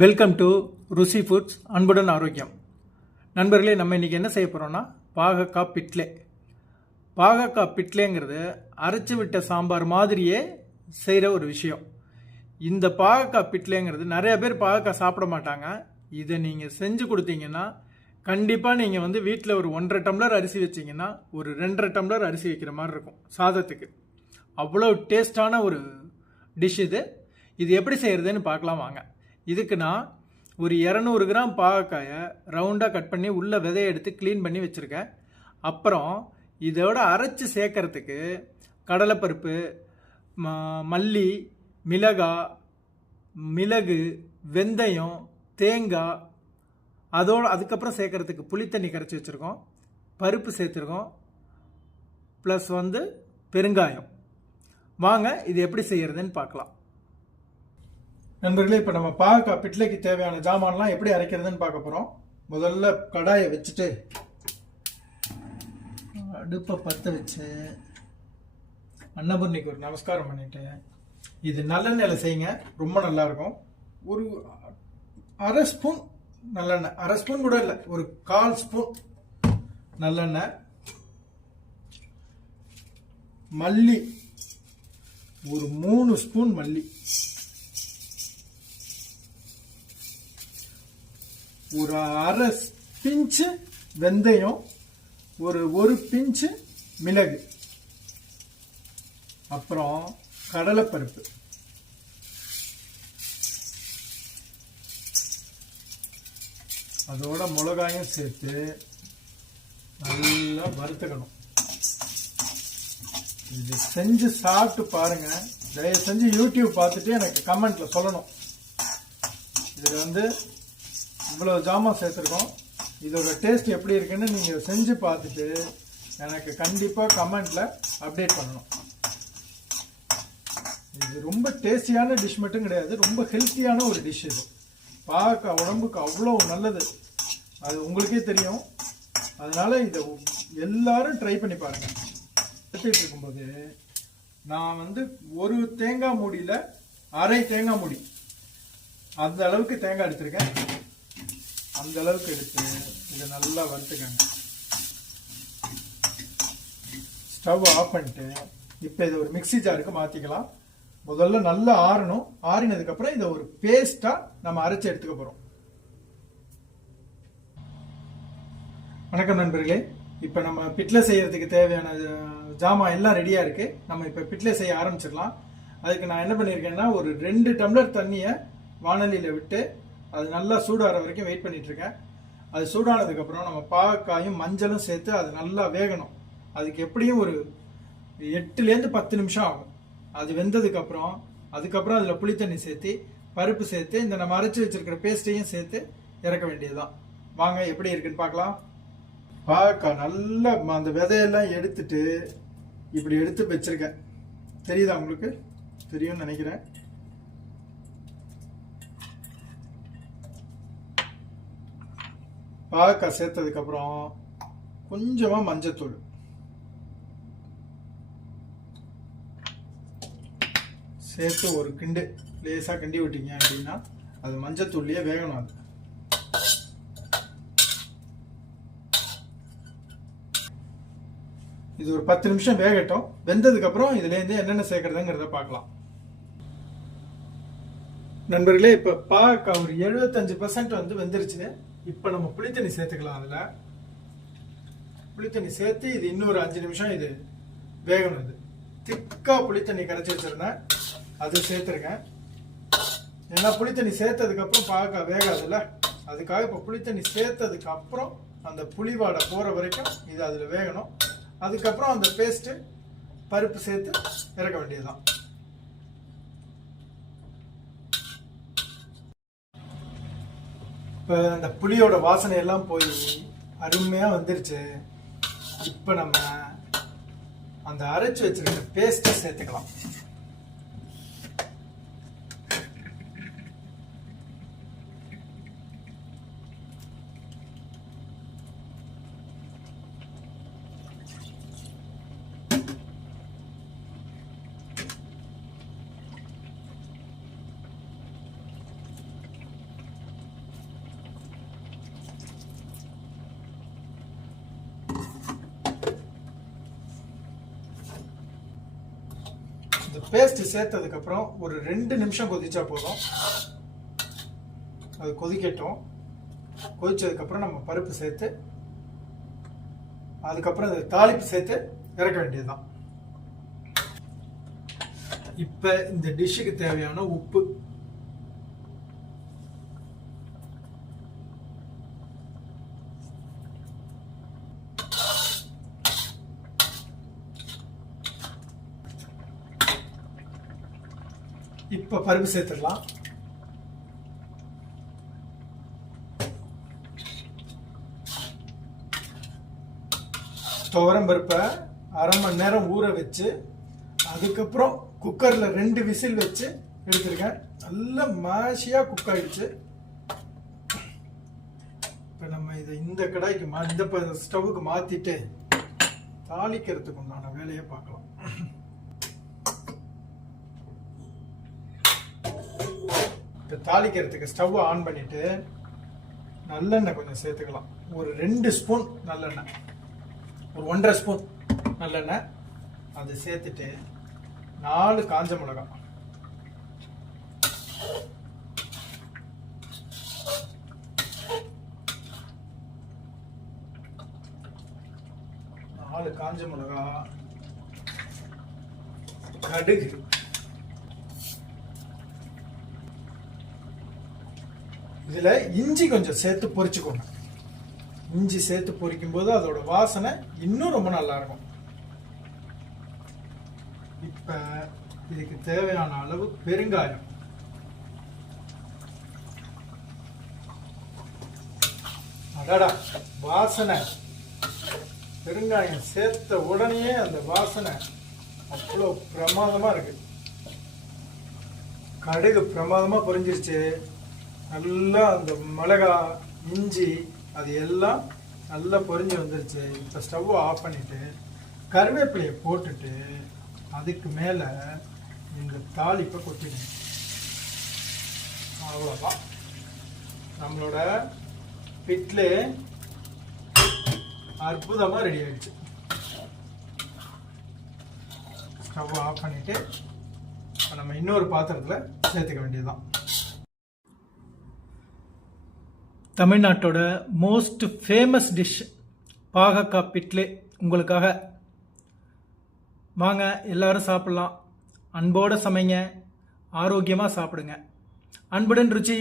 Welcome to ருசி foods அன்புடன் ஆரோக்கியம். நண்பர்களே நம்ம இன்றைக்கி என்ன செய்ய போகிறோன்னா பாகக்காய் பிட்லே. பாகக்காய் பிட்லேங்கிறது அரைச்சி விட்ட சாம்பார் மாதிரியே செய்கிற ஒரு விஷயம். இந்த பாகக்காய் பிட்லேங்கிறது நிறைய பேர் பாகக்காய் சாப்பிட மாட்டாங்க. இதை நீங்கள் செஞ்சு கொடுத்தீங்கன்னா கண்டிப்பாக நீங்கள் வந்து வீட்டில் ஒரு ஒன்றரை டம்ளர் அரிசி வச்சீங்கன்னா ஒரு ரெண்டரை டம்ளர் அரிசி வைக்கிற மாதிரி இருக்கும் சாதத்துக்கு. அவ்வளோ டேஸ்டான ஒரு டிஷ் இது. இது எப்படி செய்கிறதுன்னு பார்க்கலாம் வாங்க. இதுக்கு நான் ஒரு இரநூறு கிராம் பாகக்காயை ரவுண்டாக கட் பண்ணி உள்ளே விதைய எடுத்து க்ளீன் பண்ணி வச்சுருக்கேன் அப்புறம் இதோட அரைச்சி சேர்க்கறதுக்கு கடலைப்பருப்பு ம- மல்லி மிளகாய் மிளகு வெந்தயம் தேங்காய் அதோட அதுக்கப்புறம் சேர்க்கறதுக்கு புளித்தண்ணி கரைச்சி வச்சுருக்கோம். பருப்பு சேர்த்துருக்கோம். ப்ளஸ் வந்து பெருங்காயம். வாங்க இது எப்படி செய்கிறதுன்னு பார்க்கலாம். நண்பர்களே இப்போ நம்ம பார்க்க பிட்லைக்கு தேவையான ஜாமான்லாம் எப்படி அரைக்கிறதுன்னு பார்க்க போகிறோம் முதல்ல கடாயை வச்சுட்டு அடுப்பை பற்ற வச்சு அன்னபூர்ணிக்கு ஒரு நமஸ்காரம் பண்ணிட்டு இது நல்லெண்ணெயில் செய்யுங்க ரொம்ப நல்லா இருக்கும் ஒரு அரை ஸ்பூன் நல்லெண்ணெய். அரை ஸ்பூன் கூட இல்லை ஒரு கால் ஸ்பூன் நல்லெண்ணெய். மல்லி ஒரு மூணு ஸ்பூன் மல்லி. ஒரு அரை பிஞ்சு வெந்தயம் ஒரு ஒரு பிஞ்சு மிளகு அப்புறம் கடலைப்பருப்பு. அதோட மிளகாயும் சேர்த்து நல்லா வறுத்துக்கணும். இது செஞ்சு சாப்பிட்டு பாருங்க. தயவு செஞ்சு யூடியூப் பார்த்துட்டு எனக்கு கமெண்ட்ல சொல்லணும். இதில் வந்து இவ்வளோ ஜாமான் சேர்த்துருக்கோம். இதோட டேஸ்ட் எப்படி இருக்குன்னு நீங்கள் செஞ்சு பார்த்துட்டு எனக்கு கண்டிப்பாக கமெண்ட்டில் அப்டேட் பண்ணணும். இது ரொம்ப டேஸ்டியான டிஷ் மட்டும் கிடையாது ரொம்ப ஹெல்த்தியான ஒரு டிஷ் இது. பார்க்க உடம்புக்கு அவ்வளோ நல்லது. அது உங்களுக்கே தெரியும். அதனால் இதை எல்லாரும் ட்ரை பண்ணி பாருங்கள் எடுத்துகிட்டு இருக்கும்போது நான் வந்து ஒரு தேங்காய் மூடியில் அரை தேங்காய் மூடி. அந்த அளவுக்கு தேங்காய் எடுத்திருக்கேன். அந்த அளவுக்கு எடுத்து இதை நல்லா வறுத்துக்கங்க. ஸ்டவ் ஆஃப் பண்ணிட்டு இப்போ இதை ஒரு மிக்சி ஜாருக்கு மாற்றிக்கலாம் முதல்ல நல்லா ஆறணும். ஆறினதுக்கப்புறம் இதை ஒரு பேஸ்ட்டாக நம்ம அரைச்சி எடுத்துக்க போகிறோம் வணக்கம் நண்பர்களே. இப்போ நம்ம பிட்லை செய்கிறதுக்கு தேவையான ஜாமான் எல்லாம் ரெடியாக இருக்குது நம்ம இப்போ பிட்லை செய்ய ஆரம்பிச்சிடலாம். அதுக்கு நான் என்ன பண்ணியிருக்கேன்னா ஒரு ரெண்டு டம்ளர் தண்ணியை வானலியில் விட்டு அது நல்லா சூடாகிற வரைக்கும் வெயிட் பண்ணிகிட்ருக்கேன் இருக்கேன் அது சூடானதுக்கப்புறம் நம்ம பாகக்காயும் மஞ்சளும் சேர்த்து அது நல்லா வேகணும். அதுக்கு எப்படியும் ஒரு எட்டுலேருந்து பத்து நிமிஷம் ஆகும். அது வெந்ததுக்கப்புறம் அதுக்கப்புறம் அதில் புளித்தண்ணி சேர்த்து பருப்பு சேர்த்து இந்த நம்ம அரைச்சி வச்சிருக்கிற பேஸ்ட்டையும் சேர்த்து இறக்க வேண்டியதுதான். வாங்க எப்படி இருக்குன்னு பார்க்கலாம். பாகக்காய் நல்லா ம- அந்த விதையெல்லாம் எடுத்துட்டு இப்படி எடுத்து வச்சிருக்கேன். தெரியுதா உங்களுக்கு? தெரியும்னு நினைக்கிறேன். பாகக்காய் சேர்த்ததுக்கப்புறம் கொஞ்சமாக மஞ்சத்தூள். சேர்த்து ஒரு கிண்டு லேசாக கிண்டி விட்டீங்க அப்படின்னா அது மஞ்சத்தூள்லயே வேகணும் அது. இது ஒரு பத்து நிமிஷம் வேகட்டும். வெந்ததுக்கப்புறம் இதுலேருந்து என்னென்ன சேர்க்கறதுங்கிறத பார்க்கலாம். நண்பர்களே இப்போ பாகக்காய் ஒரு எழுபத்தஞ்சு பர்சன்ட் வந்து வெந்துருச்சு இப்போ நம்ம புளித்தண்ணி சேர்த்துக்கலாம் அதில். புளித்தண்ணி சேர்த்து இது இன்னொரு அஞ்சு நிமிஷம் இது வேகணும் இது. திக்காக புளித்தண்ணி கரைச்சி வச்சிருந்தேன் அது சேர்த்துருக்கேன். ஏன்னா புளித்தண்ணி சேர்த்ததுக்கப்புறம் பார்க்க வேகாதுல்ல. அதுக்காக இப்போ புளித்தண்ணி சேர்த்ததுக்கப்புறம் அந்த புளிவாடை போகிற வரைக்கும் இது அதில் வேகணும். அதுக்கப்புறம் அந்த பேஸ்ட்டு பருப்பு சேர்த்து இறக்க வேண்டியதுதான். இப்போ அந்த புளியோட வாசனை எல்லாம் போய் அருமையாக வந்துருச்சு. இப்போ நம்ம அந்த அரைச்சு வச்சிருக்க பேஸ்ட்டை சேர்த்துக்கலாம். பேஸ்ட் சேர்த்ததுக்கப்புறம் ஒரு ரெண்டு நிமிஷம் கொதிச்சா போதும். அது கொதிக்கட்டும். கொதிச்சதுக்கப்புறம் நம்ம பருப்பு சேர்த்து அதுக்கப்புறம் அது தாளிப்பு சேர்த்து இறக்க வேண்டியதுதான். இப்போ இந்த டிஷ்ஷுக்கு தேவையான உப்பு இப்போ பருப்பு சேர்த்துடலாம். துவரம் பருப்பை அரை மணி நேரம் ஊற வச்சு அதுக்கப்புறம் குக்கரில் ரெண்டு விசில் வச்சு எடுத்திருக்கேன். நல்லா மாஷியாக குக் ஆகிடுச்சு இப்போ நம்ம இதை இந்த கடாய்க்கு மா இந்த ஸ்டவ்வுக்கு மாற்றிட்டு தாளிக்கிறதுக்கு உண்டான வேலையை பார்க்கலாம். இப்போ தாளிக்கிறதுக்கு ஸ்டவ் ஆன் பண்ணிவிட்டு நல்லெண்ணெய் கொஞ்சம் சேர்த்துக்கலாம். ஒரு ரெண்டு ஸ்பூன் நல்லெண்ணெய். ஒரு ஒன்றரை ஸ்பூன் நல்லெண்ணெய். அதை சேர்த்துட்டு நாலு காஞ்ச மிளகாய் நாலு காஞ்ச மிளகாய் கடுகு. இதில் இஞ்சி கொஞ்சம் சேர்த்து பொறிச்சுக்கோங்க இஞ்சி சேர்த்து பொரிக்கும் போது அதோட வாசனை இன்னும் ரொம்ப நல்லா இருக்கும் இப்போ இதுக்கு தேவையான அளவு பெருங்காயம். அடடா வாசனை. பெருங்காயம் சேர்த்த உடனே அந்த வாசனை அவ்வளோ பிரமாதமாக இருக்கு. கடுகு பிரமாதமாக பொரிஞ்சிருச்சு. நல்லா அந்த மிளகா இஞ்சி அது எல்லாம் நல்லா பொரிஞ்சு வந்துருச்சு. இப்போ ஸ்டவ் ஆஃப் பண்ணிவிட்டு கருவேப்பிலையை போட்டுட்டு அதுக்கு மேலே இந்த தாளிப்பை கொட்டிடுங்க. அவ்வளோதான் நம்மளோட பிட்லே அற்புதமாக ரெடி ஆகிடுச்சு ஸ்டவ் ஆஃப் பண்ணிவிட்டு நம்ம இன்னொரு பாத்திரத்தில் சேர்த்துக்க வேண்டியதுதான். தமிழ்நாட்டோட மோஸ்ட் ஃபேமஸ் டிஷ் பாகக்காய் பிட்லே உங்களுக்காக. வாங்க எல்லாரும் சாப்பிட்லாம். அன்போடு சமைங்க ஆரோக்கியமாக சாப்பிடுங்க. அன்புடன் ருச்சி.